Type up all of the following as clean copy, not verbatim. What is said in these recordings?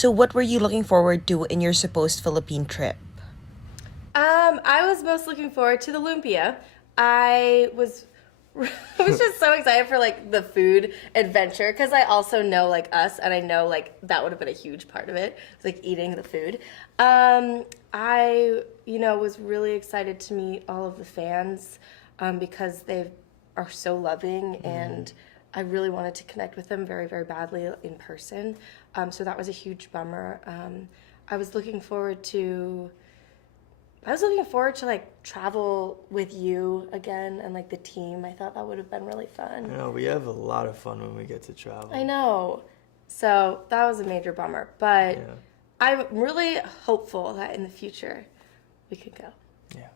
So what were you looking forward to in your supposed Philippine trip? I was most looking forward to the lumpia. I was I was just so excited for like the food adventure because I also know like us and I know like that would have been a huge part of it. It's like eating the food. I was really excited to meet all of the fans because they are so loving and I really wanted to connect with them very, very badly in person. So that was a huge bummer. I was looking forward to like travel with you again and like the team. I thought that would have been really fun. I know we have a lot of fun when we get to travel. I know. So that was a major bummer, but Yeah. I'm really hopeful that in the future we could go. Yeah.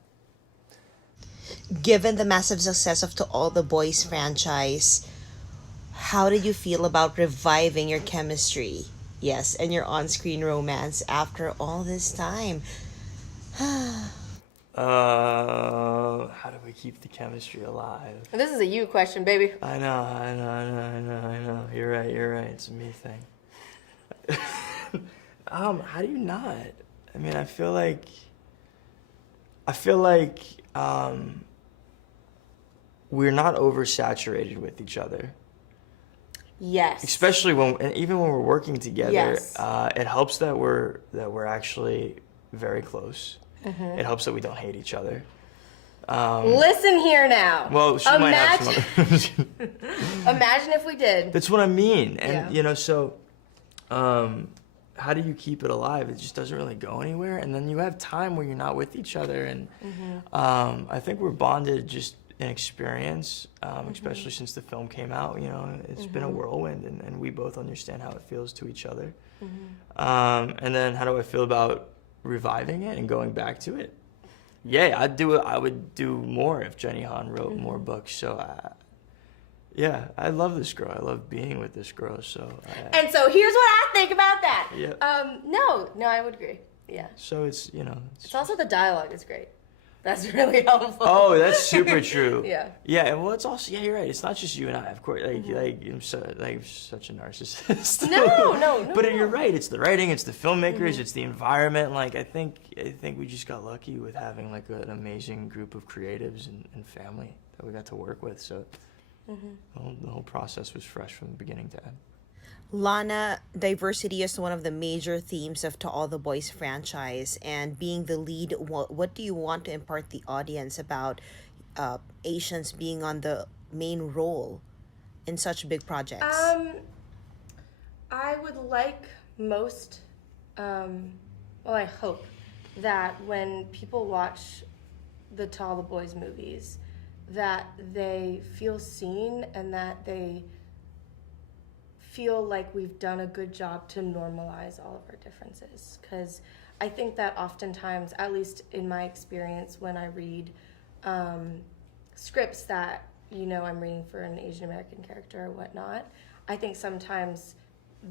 Given the massive success of To All the Boys franchise, how did you feel about reviving your chemistry? Yes, and your on-screen romance after all this time. How do we keep the chemistry alive? And this is a you question, baby. I know. You're right. It's a me thing. How do you not? I mean, I feel like we're not oversaturated with each other. Yes. Especially even when we're working together, Yes. It helps that we're actually very close. Mm-hmm. It helps that we don't hate each other. Listen here now. Well, she might have some other. Imagine if we did. That's what I mean, and Yeah. so how do you keep it alive? It just doesn't really go anywhere, and then you have time where you're not with each other, and I think we're bonded just in experience, especially since the film came out. It's been a whirlwind, and we both understand how it feels to each other. And then how do I feel about reviving it and going back to it? Yeah, I'd do it. I would do more if Jenny Han wrote more books. So, yeah, I love this girl. I love being with this girl. So, And so here's what I think about that. Yeah. No, I would agree. Yeah. so it's It's also the dialogue is great. That's really helpful. Oh, that's super true. Yeah. Yeah, well, it's also you're right. It's not just you and I, of course. I'm such a narcissist. No. But you're right. It's the writing. It's the filmmakers. It's the environment. Like I think we just got lucky with having like an amazing group of creatives and family that we got to work with. So the whole process was fresh from beginning to end. Lana, diversity is one of the major themes of To All the Boys franchise, and being the lead, what do you want to impart the audience about Asians being on the main role in such big projects? I would like most, I hope that when people watch the To All the Boys movies, that they feel seen and that they feel like we've done a good job to normalize all of our differences. Because I think that oftentimes, at least in my experience, when I read scripts that, I'm reading for an Asian American character or whatnot, I think sometimes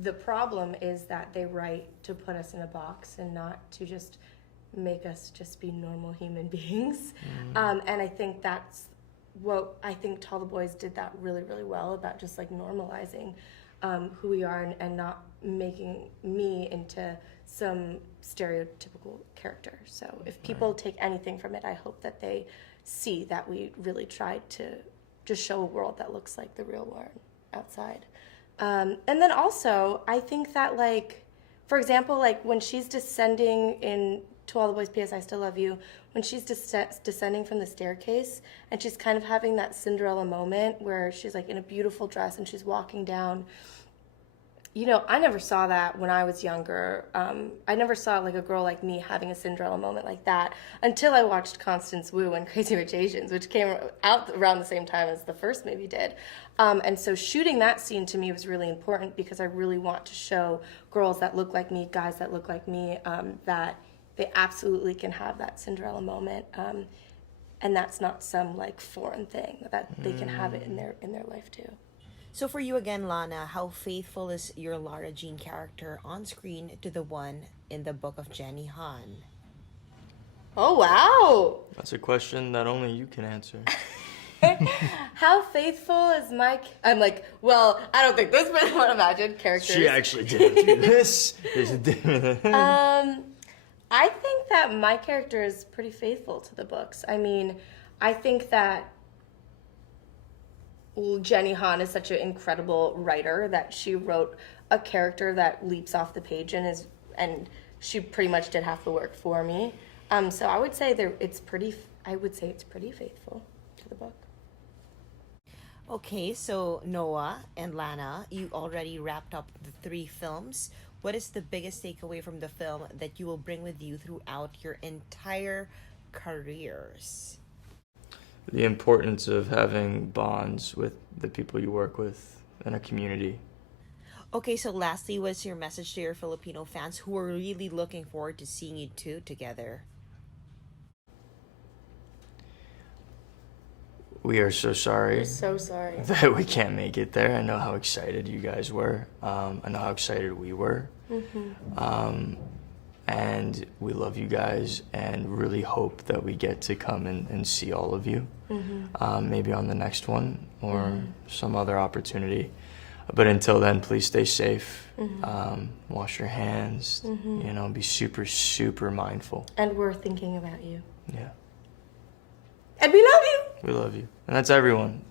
the problem is that they write to put us in a box and not to just make us just be normal human beings. And I think that's what I think To All the Boys did that really, really well about just like normalizing who we are and not making me into some stereotypical character. So if people take anything from it, I hope that they see that we really tried to just show a world that looks like the real world outside. And then also, I think that like, for example, like when she's descending in To All the Boys, P.S. I Still Love You, when she's descending from the staircase and she's kind of having that Cinderella moment where she's like in a beautiful dress and she's walking down. I never saw that when I was younger. I never saw like a girl like me having a Cinderella moment like that until I watched Constance Wu and Crazy Rich Asians, which came out around the same time as the first movie did. And so shooting that scene to me was really important because I really want to show girls that look like me, guys that look like me, that they absolutely can have that Cinderella moment. And that's not some like foreign thing, that they can have it in their life too. So for you again, Lana, how faithful is your Lara Jean character on screen to the one in the book of Jenny Han? Oh, wow. That's a question that only you can answer. How faithful is my? I'm like, well, I don't think this, but I want to imagine characters. She actually didn't do this. I think that my character is pretty faithful to the books. I mean, I think that Jenny Han is such an incredible writer that she wrote a character that leaps off the page and she pretty much did half the work for me. So I would say it's pretty faithful to the book. Okay, so Noah and Lana, you already wrapped up the 3 films. What is the biggest takeaway from the film that you will bring with you throughout your entire careers? The importance of having bonds with the people you work with in a community. Okay, so lastly, what's your message to your Filipino fans who are really looking forward to seeing you two together? We are so sorry I'm so sorry. that we can't make it there. I know how excited you guys were. I know how excited we were. And we love you guys and really hope that we get to come and see all of you. Maybe on the next one or some other opportunity. But until then, please stay safe. Wash your hands. Be super, super mindful. And we're thinking about you. Yeah. And we love you. We love you. And that's everyone.